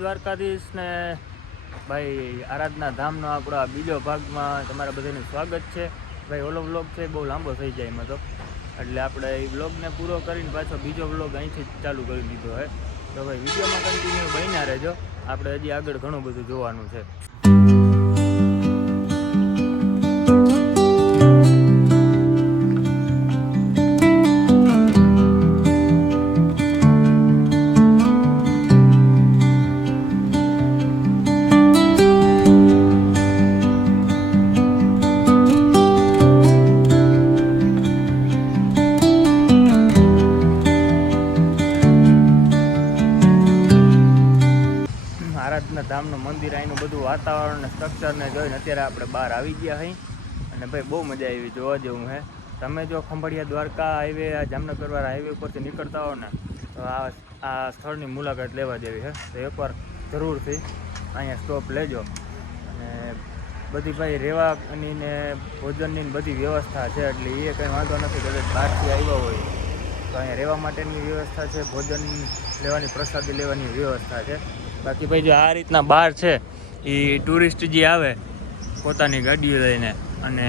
દ્વારકાધીશ ને ભાઈ આરાધના ધામનો આપણો આ બીજો ભાગમાં તમારા બધાનું સ્વાગત છે. ભાઈ ઓલો વ્લોગ છે બહુ લાંબો થઈ જાય એમાં તો, એટલે આપણે એ વ્લોગને પૂરો કરીને પાછો બીજો વ્લોગ અહીંથી જ ચાલુ કરી દીધો હોય. તો ભાઈ વિડીયોમાં કન્ટિન્યુ બન્યા રહેજો, આપણે હજી આગળ ઘણું બધું જોવાનું છે. આરાધના ધામનું મંદિર, અહીંનું બધું વાતાવરણ અને સ્ટ્રક્ચરને જોઈને અત્યારે આપણે બહાર આવી ગયા અહીં, અને ભાઈ બહુ મજા આવી, જોવા જેવું હે. તમે જો ખંભાળિયા દ્વારકા હાઈવે, આ જામનગરવાળા હાઈવે ઉપરથી નીકળતા હો ને તો આ સ્થળની મુલાકાત લેવા જેવી છે. તો એકવાર જરૂરથી અહીંયા સ્ટોપ લેજો. અને બધી ભાઈ રહેવાની ને ભોજનની બધી વ્યવસ્થા છે, એટલે એ કંઈ વાંધો નથી. કદાચ બહારથી આવ્યા હોય તો અહીંયા રહેવા માટેની વ્યવસ્થા છે, ભોજન લેવાની, પ્રસાદી લેવાની વ્યવસ્થા છે. બાકી ભાઈ જો આ રીતના બહાર છે એ ટુરિસ્ટ જે આવે પોતાની ગાડીઓ લઈને અને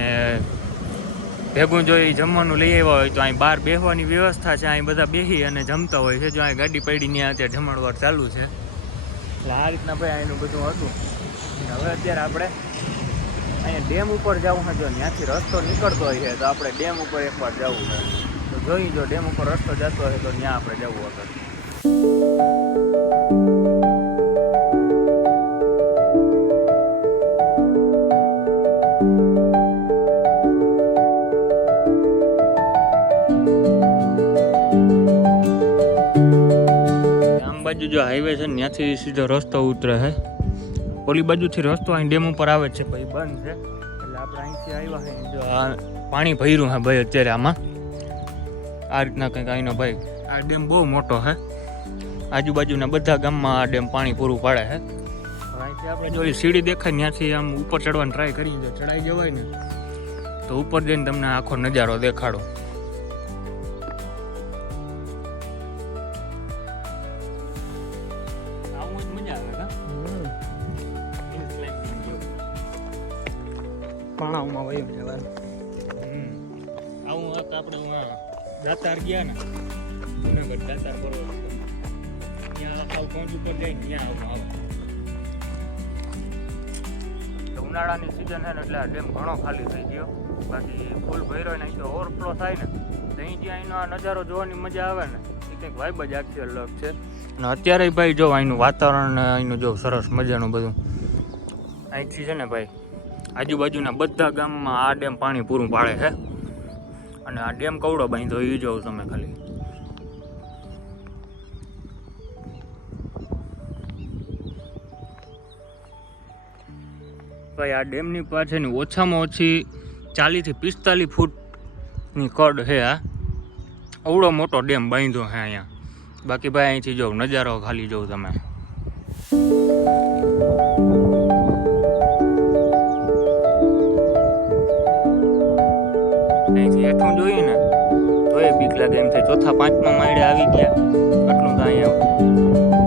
ભેગું જો એ જમવાનું લઈ આવ્યા હોય તો અહીં બહાર બેસવાની વ્યવસ્થા છે. અહીં બધા બેસી અને જમતા હોય છે. જો અહીં ગાડી પડી ત્યાં અત્યારે જમણવાર ચાલુ છે. એટલે આ રીતના ભાઈ અહીંનું બધું હતું. હવે અત્યારે આપણે અહીંયા ડેમ ઉપર જવું છે. જો ત્યાંથી રસ્તો નીકળતો હોય છે તો આપણે ડેમ ઉપર એકવાર જવું છે. તો જોઈ જો ડેમ ઉપર રસ્તો જતો હોય તો ત્યાં આપણે જવું આગળ. બાજુ જો હાઈવે છે ને ત્યાંથી સીધો રસ્તો ઉતરે છે. ઓલી બાજુથી રસ્તો અહીં ડેમ ઉપર આવે છે ભાઈ બંધ છે, એટલે આપણે અહીંથી આવ્યા છે. જો આ પાણી ભર્યું છે ભાઈ અત્યારે આમાં, આ રીતના કંઈક અહીંનો ભાઈ આ ડેમ બહુ મોટો છે. આજુબાજુના બધા ગામમાં આ ડેમ પાણી પૂરું પાડે છે. હવે અહીંથી આપણે જો ઓલી સીડી દેખાય ત્યાંથી આમ ઉપર ચડવાની ટ્રાય કરીએ. જો ચડાઈ જવાય ને તો ઉપર જઈને તમને આખો નજારો દેખાડો. પાણામાં વયું જવાનું આવું આપણે દાતાર ગયા ને જુનાગઢ દાતાર બરોબર ત્યાં આવું પહોંચ ઉપર જઈને ત્યાં આવું આવે. તો ઉનાળાની સિઝન છે ને એટલે આ ડેમ ઘણો ખાલી થઈ ગયો. બાકી ફૂલ ભર્યો ને અહીં ઓવરફ્લો થાય ને તો અહીં જે અહીંનો આ નજારો જોવાની મજા આવે ને એ કંઈક વાઇબ જ આખી અલગ છે. અને અત્યારે ભાઈ જો અહીંનું વાતાવરણ, અહીંનું જો સરસ મજાનું બધું અહીંથી છે ને ભાઈ આજુબાજુના બધા ગામમાં આ ડેમ પાણી પૂરું પાડે છે. અને આ ડેમ કવડો બાંધ્યો એ જોઉં તમે ખાલી. ભાઈ આ ડેમની પાછળની ઓછામાં ઓછી 40 થી 45 ફૂટની કડ છે. આ અવડો મોટો ડેમ બાંધ્યો છે અહીંયા. બાકી ભાઈ અહીંથી જોઉં નજારો ખાલી જોઉં તમે. અહીંથી હેઠું જોઈએ ને તો એ બીક લાગે એમ થાય. ચોથા પાંચમા માળે આવી ગયા આટલું તો અહીંયા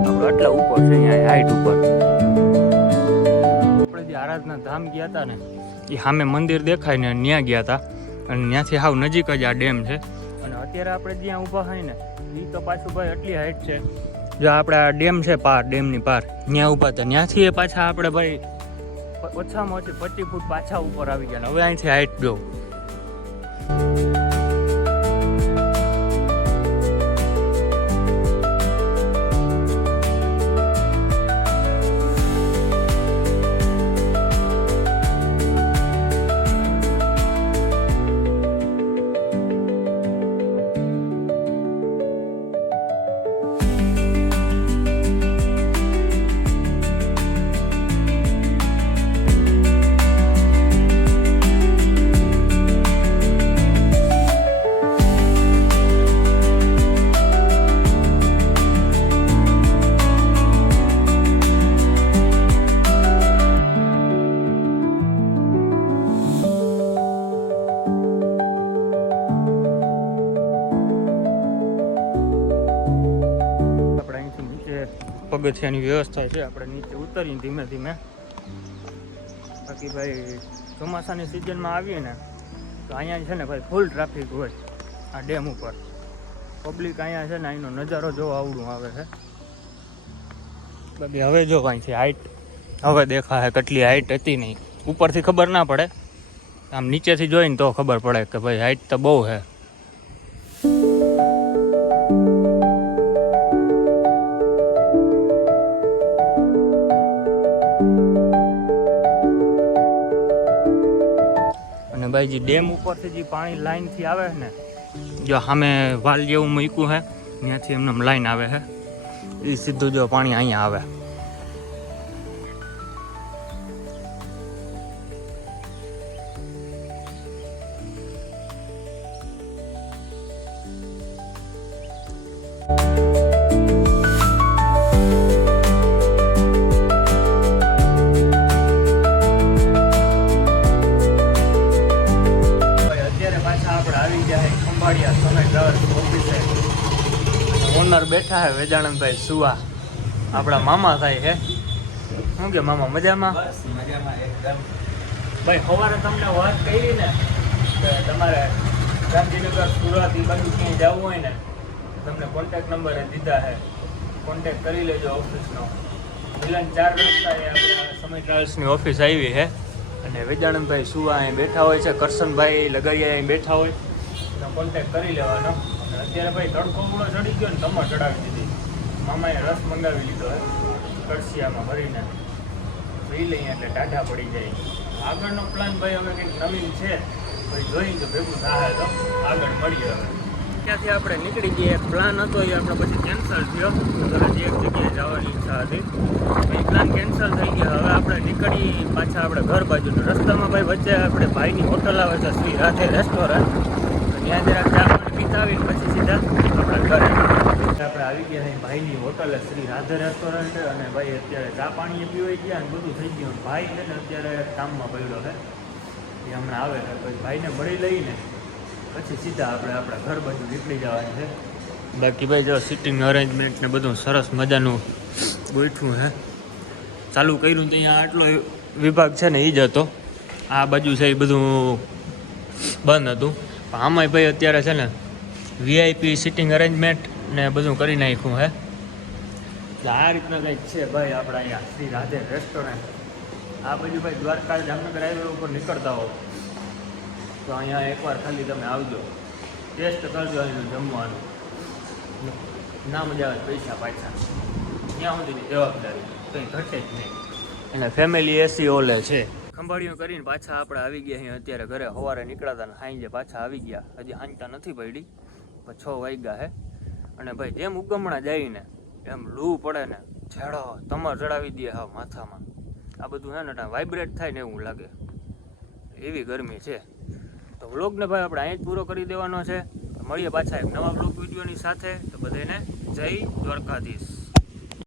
આપણે આટલા ઉપર છે, અહીંયા હાઈટ ઉપર. આપણે જે આરાધના ધામ ગયા હતા ને એ સામે મંદિર દેખાય ને ત્યાં ગયા હતા, અને ત્યાંથી હાવ નજીક જ આ ડેમ છે. અને અત્યારે આપણે જ્યાં ઊભા હોય ને એ તો પાછું ભાઈ એટલી હાઈટ છે. જો આપણે આ ડેમ છે પાર, ડેમની પાર ત્યાં ઊભા હતા, ત્યાંથી એ પાછા આપણે ભાઈ ઓછામાં ઓછી 25 ફૂટ પાછા ઉપર આવી ગયા. હવે અહીંથી હાઈટ જો. પગથિયાની વ્યવસ્થા છે, આપણે નીચે ઉતરીને ધીમે ધીમે. બાકી ભાઈ ચોમાસાની સિઝનમાં આવીએ ને તો અહીંયા છે ને ભાઈ ફૂલ ટ્રાફિક હોય આ ડેમ ઉપર. પબ્લિક અહીંયા છે ને અહીંનો નજારો જોવા આવડું આવે છે. બાકી હવે જો અહીંથી હાઈટ હવે દેખાય કેટલી હાઈટ હતી નહીં, ઉપરથી ખબર ના પડે, આમ નીચેથી જોઈને તો ખબર પડે કે ભાઈ હાઈટ તો બહુ છે. અને ભાઈ જે ડેમ ઉપરથી જે પાણી લાઈનથી આવે છે ને, જો સામે વાલ જેવું મૂક્યું છે ત્યાંથી એમને લાઈન આવે છે, એ સીધું જો પાણી અહીંયા આવે. ઓનર બેઠા હે વેજાણંદભાઈ સુવા, આપણા મામા થાય છે. શું કે મામા મજામાં? ભાઈ સવારે તમને વાત કરી ને કે તમારે ગાંધીનગર સુરત એ બાજુ ક્યાંય જવું હોય ને તમને કોન્ટેક્ટ નંબર દીધા છે, કોન્ટેક્ટ કરી લેજો ઓફિસનો. મિલન 4 રસ્તા એ આપણે સમય ટ્રાવેલ્સની ઓફિસ આવી છે અને વેજાણંદભાઈ સુવા અહીં બેઠા હોય છે, કરશનભાઈ લગરિયા અહીં બેઠા હોય તો કોન્ટેક્ટ કરી લેવાનો. અત્યારે ભાઈ તડકો પૂરો ચડી ગયો ને કમર ચડાવી દીધી. મામાએ રસ મંગાવી લીધો હે કડસિયામાં ભરીને, પી લઈએ એટલે ટાઢા પડી જાય. આગળનો પ્લાન ભાઈ હવે કંઈક નવીન છે, ભાઈ જોઈને તો ભેગું થાય તો આગળ મળીએ. હવે ત્યાંથી આપણે નીકળી જઈએ. એક પ્લાન હતો એ આપણે પછી કેન્સલ થયો, હજી એક જગ્યાએ જવાની ઈચ્છા હતી, એ પ્લાન કેન્સલ થઈ ગયા. હવે આપણે નીકળી પાછા આપણે ઘર બાજુનો. રસ્તામાં ભાઈ વચ્ચે આપણે ભાઈની હોટલ આવે છે શ્રી રાધે રેસ્ટોરન્ટ, ત્યાં જરાક ચા પાણી પીતા આવીને પછી સીધા આપણા ઘરે. આપણે આવી ગયા છે ભાઈની હોટલે શ્રી રાધે રેસ્ટોરન્ટ, અને ભાઈ અત્યારે ચા પાણી પીવાઈ ગયા અને બધું થઈ ગયું. ભાઈ છે ને અત્યારે કામમાં પડ્યો છે, એ હમણાં આવે છે. પછી ભાઈને મળી લઈને પછી સીધા આપણે આપણા ઘર બાજુ નીકળી જવાનું છે. બાકી ભાઈ જો સિટિંગ અરેન્જમેન્ટ ને બધું સરસ મજાનું ગોઠવું છે. ચાલુ કર્યું તો અહીંયા આટલો વિભાગ છે ને એ જ હતો, આ બાજુ છે એ બધું બંધ હતું. પણ આમાંય ભાઈ અત્યારે છે ને વીઆઈપી સિટિંગ અરેન્જમેન્ટ ને બધું કરી નાખ્યું છે. એટલે આ રીતના કંઈક છે ભાઈ આપણા અહીંયા શ્રી રાધે રેસ્ટોરન્ટ. આ બાજુ ભાઈ દ્વારકા જામનગર હાઈવે ઉપર નીકળતા હો તો અહીંયા એકવાર ખાલી તમે આવજો, ટેસ્ટ કરજો અહીંનું જમવાનું. ના મજા આવે પૈસા પાછા, ત્યાં સુધીની જવાબદારી કંઈ ઘટે જ નહીં. અને ફેમિલી એસી ઓલે છે. ખંભાળીઓ કરીને પાછા આપણે આવી ગયા અહીંયા અત્યારે ઘરે. સવારે નીકળ્યા ને સાંજે પાછા આવી ગયા. હજી સાંજતા નથી પડી, પણ 6 વાગ્યા છે. અને ભાઈ જેમ ઉગમણા જાય ને એમ લૂ પડે ને ઝેડો તમર ચડાવી દે હા માથામાં. આ બધું છે ને વાઇબ્રેટ થાય ને એવું લાગે, એવી ગરમી છે. તો વ્લોગને ભાઈ આપણે અહીં જ પૂરો કરી દેવાનો છે. મળીએ પાછા એક નવા વ્લોગ વિડીયોની સાથે. તો બધાને જય દ્વારકાધીશ.